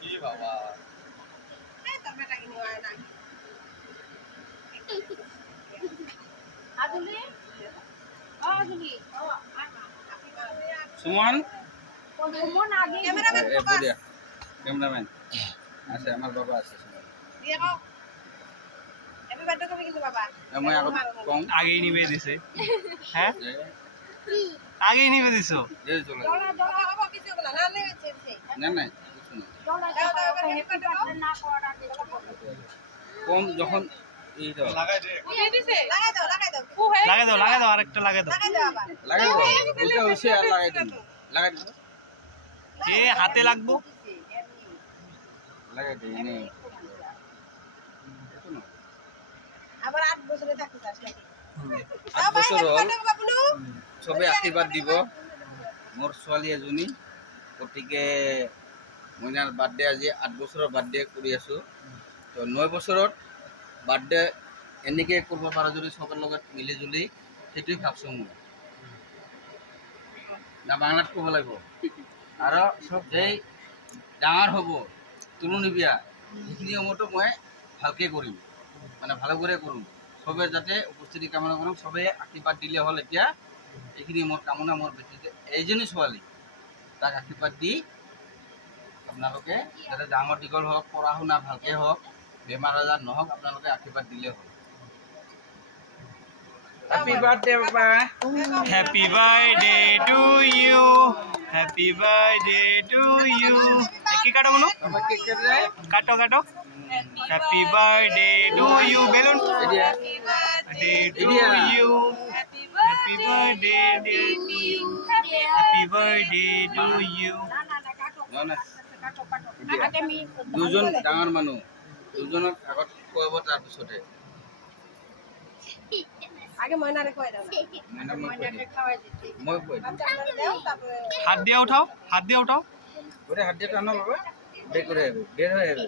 কি বাবা সুমন ক্যামেরাম্যান আছে আমার বাবা আছে আগেই নিবে দিছে হ্যাঁ আগেই নিবে দিছো না না কম যখন লাগাই দাও আরেকটা লাগাই দাও ওইটা হইছে আর লাগাই দেন লাগাই দাও এ হাতে লাগবো লাগাই দেই নে আবার 8 বছরে থাকতে চাস নাকি 8 বছর হল সবে আশীর্বাদ দিব মোর ছোৱালী এজনী গতিকে মইনাৰ বাৰ্থডে আজি 8 বছৰৰ বাৰ্থডে কৰি আছো তো 9 বছৰত বাৰ্থডে এনেকে কৰিব পাৰা যদি সবৰ লগত মিলি জুলি সেইটোৱে ভাবছো মই না বাংলাত ক'ব লাগিব আৰু সব যেই ডাঙৰ হ'ব তুলনি বিয়া সেইখিনি সময়তো মই ভালকে কৰিম মানে ভালো করে করুন সবে যাতে উপস্থিতি কামনা করুন সবে আশীর্বাদ দিলে হল এতিয়া এইখিনি মোর কামনা মোর বেটিতে এইজনী ছোৱালী তাক আশীর্বাদ দি আপোনালোকে যাতে ডাঙৰ দীঘল হওক পঢ়া শুনা ভালকে হওক বেমাৰ আজাৰ নহওক আপোনালোকে আশীৰ্বাদ দিলে হল হ্যাপি বার্থডে বাবা happy birthday to you happy birthday to you কি কাটো মনো বাবা কেক কেটে কাটো কাটো happy birthday to you balloon এদিয়া birthday to you happy birthday to you happy birthday to you না না দুজন ডাঙৰ মানুহ দুজনক আগত খুৱাব তাৰপিছতে আগে ময়নারে কই দাও মানে মই কৈ দিম। খাওয়াই দিতে মই কৈ দিম। আচ্ছা আমরা দাও তারপরে হাত দিয়ে উঠাও হাত দিয়ে উঠাও ওরে হাত দিয়ে টানো বাবা বের করে যাবে বের হয়ে যাবে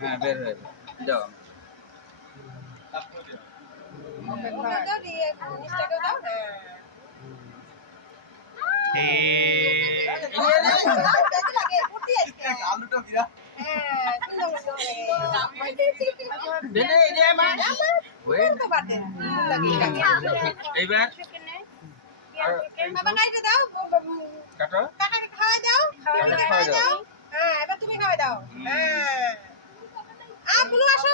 হ্যাঁ বের হয়ে যাবে দাও দাও দিয়ে 19 টাকা দাও হ্যাঁ আলুটা বিরা দে দে দে মা ওই এইবার বাবা খাইতে দাও কাটো কাকাকে খাওয়াই দাও খাওয়াই দাও। হ্যাঁ এবার তুমি খাওয়াই দাও হ্যাঁ আপনি আসো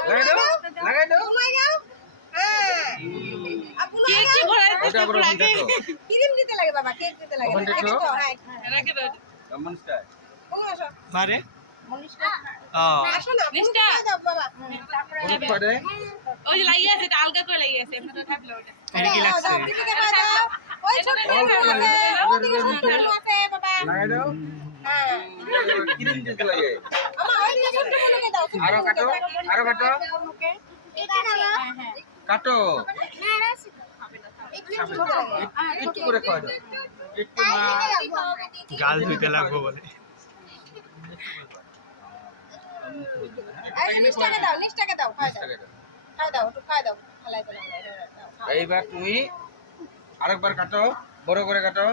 লাগাই দাও ঘুমাই যাও হ্যাঁ আপনি কেক ওটা বড় লাগে ক্রিম দিতে লাগে বাবা কেক দিতে লাগে ওখান থেকে তো? হ্যাঁ রাখে দাও নমস্কার কোন আসো মারে মনিষ্কা ও আসো না নিষ্ঠা। খাওয়াই দাও বাবা তারপরে ওর পরে ওই যে লাগিয়ে আছে এটা আলগা করে লাগিয়ে আছে এমনি তো থাকলো ওটা এটা কি লাগছে দিদিকে খাওয়াই দাও ওই ছোট আছে ওদিকে ছোট আছে বাবা লাগাই দাও হ্যাঁ ক্রিম দিতে লাগে আমা ওই দিকে ছোট মনে দাও আরো কাটো আরো কাটো কাটো একটু করে খাওয়া দাও একটু মা গাল ধুইতে লাগবো বলে নিষ্টাকে দাও খাই দাও একটু খাই দাও খালাই দাও এইবার তুমি আরেকবার কাটো বড় করে কাটো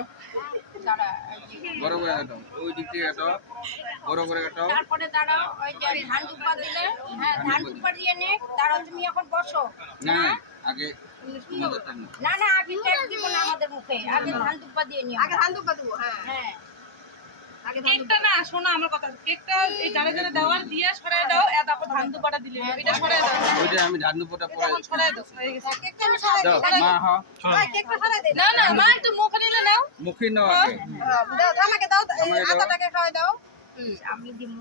বড় করে কাটো ওই দিক থেকে কাটো বড় করে কাটো তারপরে দাঁড়াও ওই যে ধান দুপা দিলে হ্যাঁ ধান দুপা দিয়ে নে দাঁড়াও তুমি এখন বসো না আগে তোমাদের টাইম না না আগে টেক দিব না আমাদের মুখে আগে ধান দুপা দিয়ে নিও আগে ধান দুব্বা দেবো হ্যাঁ হ্যাঁ আগে ধান কেকটা না শোনো আমার কথা কেকটা এই জানে জানে দেওয়ার দিয়ে সরায় দাও এত তারপর ধান দুপাটা দিলে এটা সরায় দাও ওইটা আমি ধান পোটা পরে এখন সরায় দাও হয়ে গেছে কেকটা আমি খাওয়াই দাও দিই মা হ ভাই কেকটা খাওয়াই দে না না মা একটু মুখে নিলে নাও মুখে নাও আগে দাও আমাকে দাও আমাকে দাও। আটাটাকে খাওয়াই দাও আমি দিব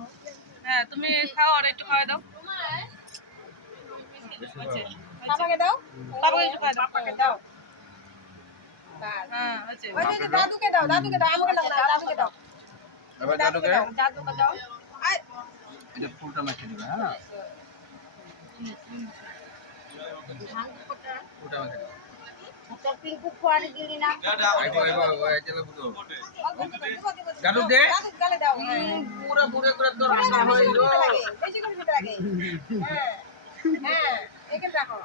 হ্যাঁ তুমি খাও আর একটু খাওয়া দাও বাবাকে দাও বাবাকে একটু খাওয়া দাও বাবাকে দাও হ্যাঁ হচ্ছে ওই যে দাদুকে দাও আমাকে দাও না দাদুকে দাও এবার দাদুকে দাদুকে দাও আয় এটা ফুলটা মাখিয়ে দিবে হ্যাঁ ধান দুপাটা ফুলটা মাখিয়ে দিবে তোর পিঙ্কু খোয়ারি দিলি না আইবো আইবো ওই চলে বুটো দিব দাদু দে দাদু গালে দাও পুরো পুরো করে তোর রান্না হইলো বেশি করে দিতে লাগে হ্যাঁ হ্যাঁ এখানে রাখো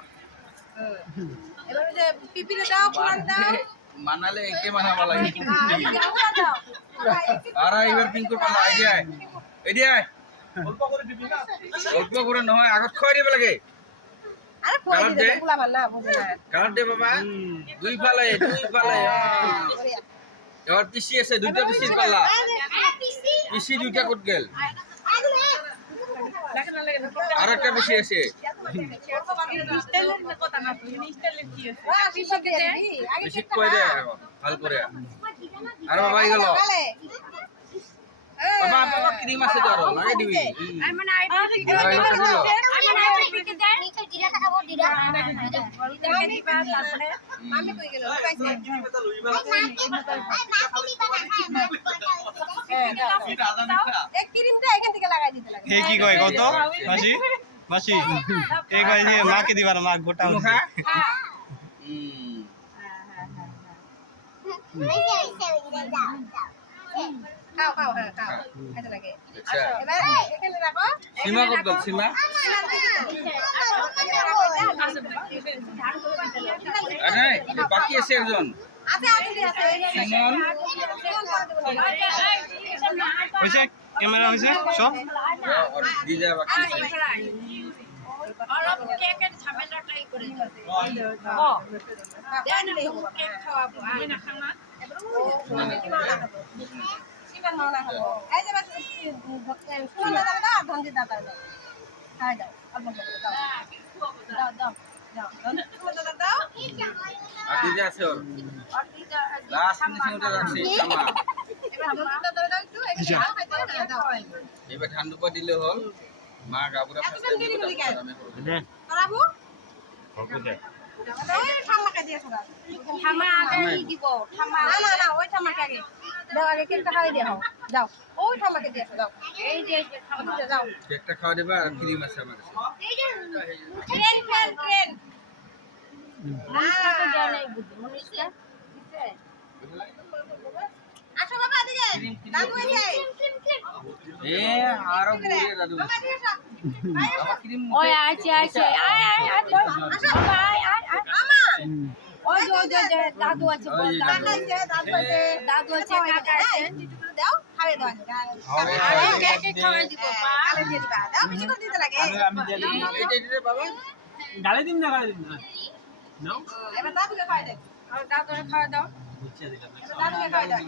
এবারে যে পিপিরে দাও কোরআন দাও মানালে একে মানাবা লাগে হ্যাঁ দাও আর এবার পিঙ্কুর পালা আইডিয়ায় এডিয়ায় অল্প করে নহয় আগত খুৱাই দিব লাগে আরে কই দিলে পোলা ভাল না বুঝে না কারণ দে বাবা দুই ফালে এবার পিসি আছে দুইটা পিসির পালা পিসি দুইটা কত গেল আর একটা পিসি আছে স্টাইলের কথা না তুই স্টাইলের কি আছে পিসি কই দে ভাল করে আর বাবা গেল বাবা বাবা ক্রিম আছে তো আর লাগাই দিবি আর মানে আইডি আর মানে আইডি কে দেন নিচে জিরা খাবো জিরা তারপরে আমি কই গেল পাইছে এক ক্রিমটা এখান থেকে লাগাই দিতে লাগে হে কি কয় কত মাসি মাসি এই কয় যে মাকে দিবার মা গোটা খা খাও খাও হ্যাঁ খাও খাইতে লাগে আচ্ছা এবার এখানে রাখো সীমা কত গেল সীমা আরে বাকি আছে একজন আছে আছে আছে সুমন হইছে ক্যামেরা হইছে সব আর দিদা বাকি আছে অলপ কেকের ঝামেলাটাই করে দিতে দেন কেক খাওয়াবো আমি না খানা শিবান মাওনা খাবো এই যে বাস সুমন দাদা দাও ধনজি দাদা দাও খাই দাও অল্প করে দাও দাও দাও দাও সুমন দাদা দাও আর দিদা আছে ওর আর দিদা লাস্ট ফিনিশিংটা রাখছি জামা এবার ধনজি দাদা দাও একটু এখানে আর খাইতে দাও এবার ঠান্ডা পা দিলে হল মা গাবুরা ফাস্টে দিবে আমি করব করাবো ওই ঠাম্মাকে দিয়ে শোনা ঠামা আগে দিব ঠামা না না না ওই ঠাম্মাকে আগে দাও আগে কেকটা খাই দিয়ে দাও দাও ওই ঠাম্মাকে দিয়ে দাও এই যে খাওয়া দাও কেকটা খাওয়া দিবা আর ক্রিম আছে আমার কাছে এই যে ট্রেন ট্রেন ট্রেন মনটা দেয় নাই বুঝি মনিষ্টা আসো বাবা এদিকে দাদু এসে এ আরো বুড়ি দাদু বাবা দিয়ে আসো বাবা ক্রিম ওই আছে আছে আয় আয় আয় আসো আয় আয় আয় আমা ওই যে দাদু আছে বল দাদু আছে দাদু আছে দাদু আছে কাকা আছে দাও খাবে দাও আরে কেক খাওয়া দিব কালে দিয়ে দিবা দাও বেশি করে দিতে লাগে এইটা দিতে বাবা গালি দিন না নাও এবার দাদুকে খাই দে আর দাদুরে খাওয়া দাও দাদুকে খাই দাও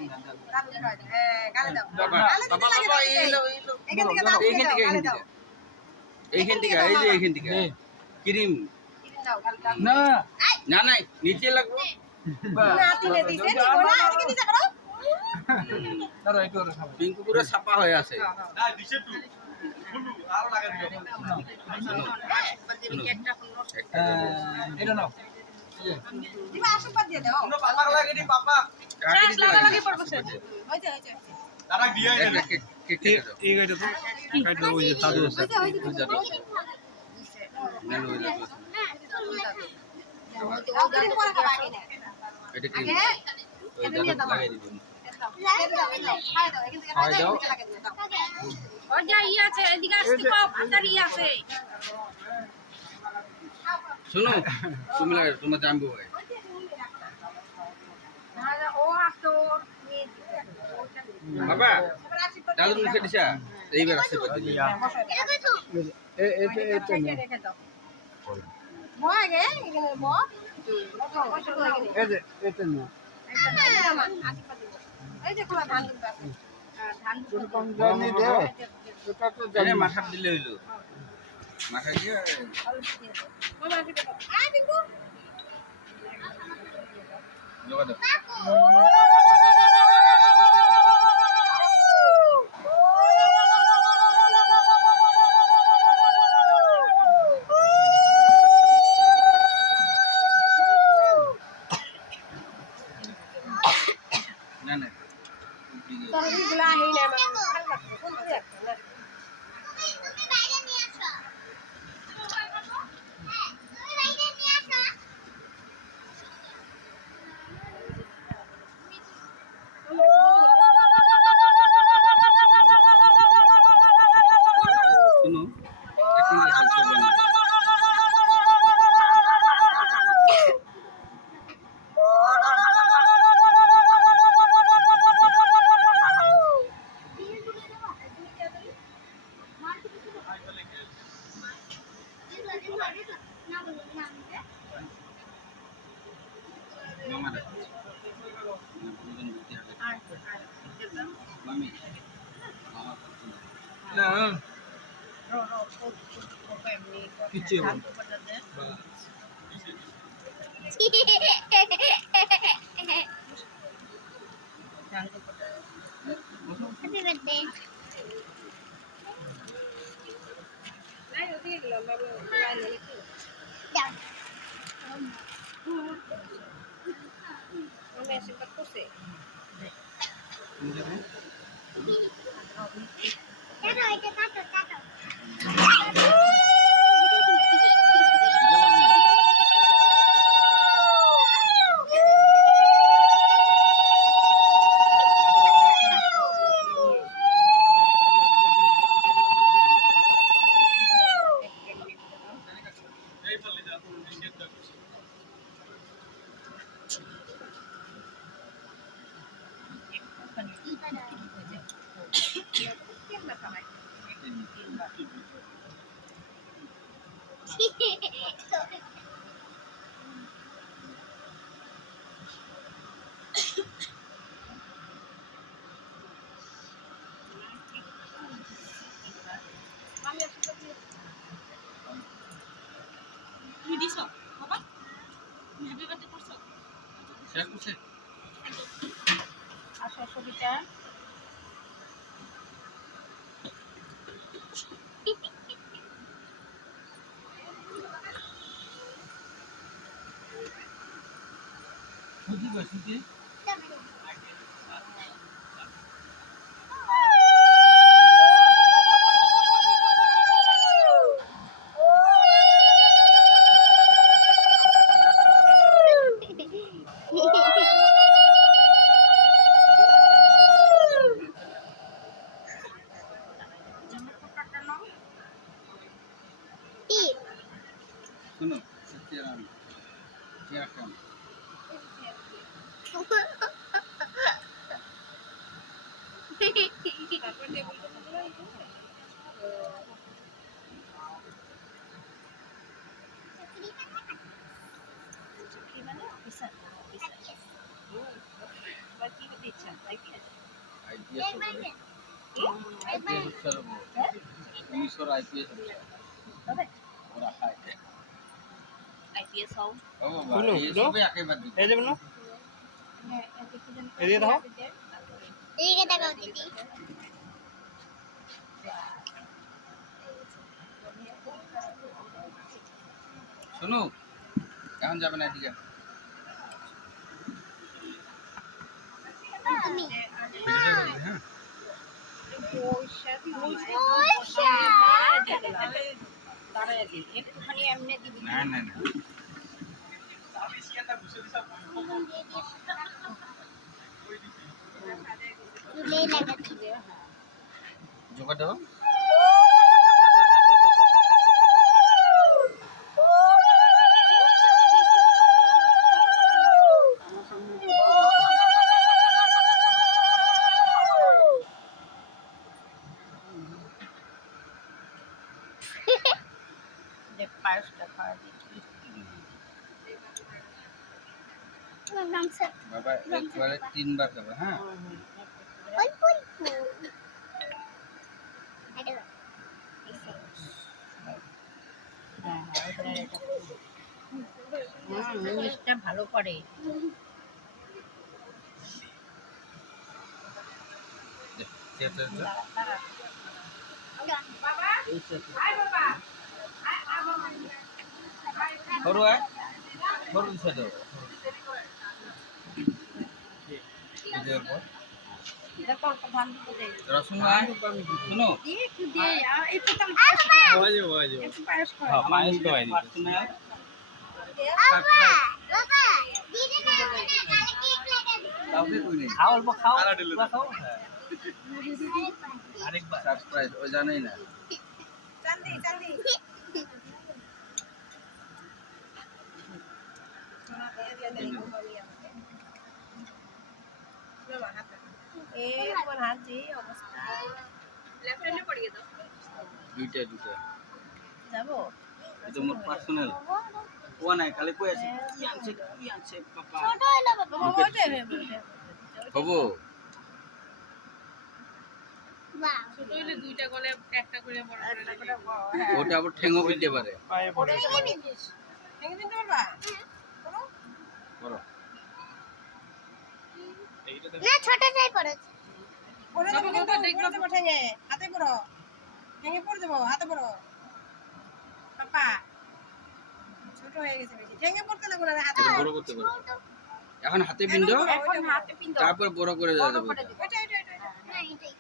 দাদুকে খাই দাও হ্যাঁ গালে দাও বাবা গালে দিতে বাবা লাগে বাবা দাদুকে। এই লো এখান থেকে দাও এইখান থেকে গালে দাও এইখান থেকে এই যে এইখান থেকে ক্রিম দাও গালে দাও না না না নিচে লাগবে না তিলে দিতে দিব না এদিকে দিতে করো পিঙ্কু পুরো ছাপা হয়ে আছে দিবা আশীর্বাদ দিয়ে দাও আগে দিতে লাগে। হইছে হইছে একটা কেক কেটে দাও। এই গাইটা তো কাইটা ওই যে দাদু আছে হইছে নেন ওই দাদু আছে। দাও ক্রিম করে খাবা আগে না এটা ক্রিম আগে ওই দাদু লাগাই দিবেন খাই দাও এখান থেকে খাই দাও লাগে দাও ওই যে ই আছে এদিকে আসতে কও আতার ই আছে শুনো তুমি লাগে তোমার জানবো ভাই ও আসতো বাবা দাদুর মুখে দিছা এইবার আশীর্বাদ দিবি রেখে দাও বয় আগে এখানে বয় এই যে খোলা ধান দুটো আছে এনে মাথা দিলে হইলো মাথা দিয়ে আই বিকু জোগা দাও না না তাহলে গুলা হেই না কোন করে না শুনো এক মিনিট চলতে হবে না। Happy birthday. Down. Tato, itu tato, tato. তুমি দিছো বাবা হ্যাপি বার্থডে করছো শেয়ার করছে আসো ছবিটা সুজি কই সুজি শুনো চেয়ার চেয়ারটা তারপর টেবিলটা পুরো কি মানে অফিসার তোমার কি হতে ইচ্ছা আইপিএস আইপিএস হবে আইপিএস অফিসার হবো 1900 আইপিএস অফিসার তবে ওরা খায় আইপিএস হও ও বাবা শুনো, এই শুনো। সবে একেবারে দিই এই যাবেন না হ্যাঁ এদিকে যেন এদিকে দাও। এদিকে তাকাও দিদি। শুনো এখন যাবে না এদিকে তুমি ভিডিও করবি হ্যাঁ দাঁড়ায় দিন একটুখানি এমনি দিবি না না না চুলে লাগাতে জোগাড় দাও পায়েসটা খাওয়া দিচ্ছি বাবা একবারে 3 বার খাবে হ্যাঁ ইংলিশটা ভালো করে সরু আয় সরু দিছে দাও ভিডিওর পর দেখো ধান দিতে দে রসুন আয় শুনো দিয়ে একটু দে আর একটু তাহলে একটু পায়েস কর হ্যাঁ পায়েস খাওয়াই দিই পার্সোনাল কাউকে কই নেই খাও অল্প খাও পুরা খাও হ্যাঁ আরেকবার সারপ্রাইজ ও জানেই না চান্দি চান্দি এই আমার হাত দিয়ে অবস্থা লেফট হ্যান্ডে পড়িয়ে দাও দুইটা যাবো এটা মোর পার্সোনাল ও নাই কালে কই আছে কি আনছে পাপা বাবা ওইটা হবো ছোট হলে দুইটা গলে একটা করে বড় করে দিবি। ওটা আবার ঠেঙ্গো বিলতে পারে। পায়ে পড়ে ভেঙে দিতে পারবা করো বড় না ছোটটাই পড়েছে পড়ে যাবো কিন্তু পড়ে যাবো ঠেঙে হাতে পড়ো ঠেঙে পড়ে যাবো হাতে পড়ো পাপা ছোট হয়ে গেছে বেশি ঠেঙে পড়তে লাগবে না হাতে এটা বড় করতে পারবে। এখন হাতে বিন্দু, এখন হাতে পিন দাও তারপর বড় করে দেওয়া যাবে। এটা না এটাই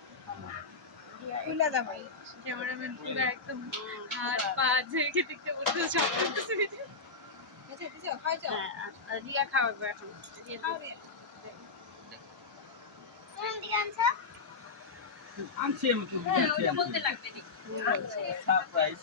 খুলে যাবে ক্যামেরাম্যান পুরো একদম হাত পা ঝেড়ে দেখতে বলতে সব করতেছে ভিডিও। বুঝে দিছো খাইছো রিয়া খাওয়াবে এখন খাও রে কোন দিকে আনছো আনছি আমি তো হ্যাঁ ওটা বলতে লাগবে নি। সারপ্রাইজ।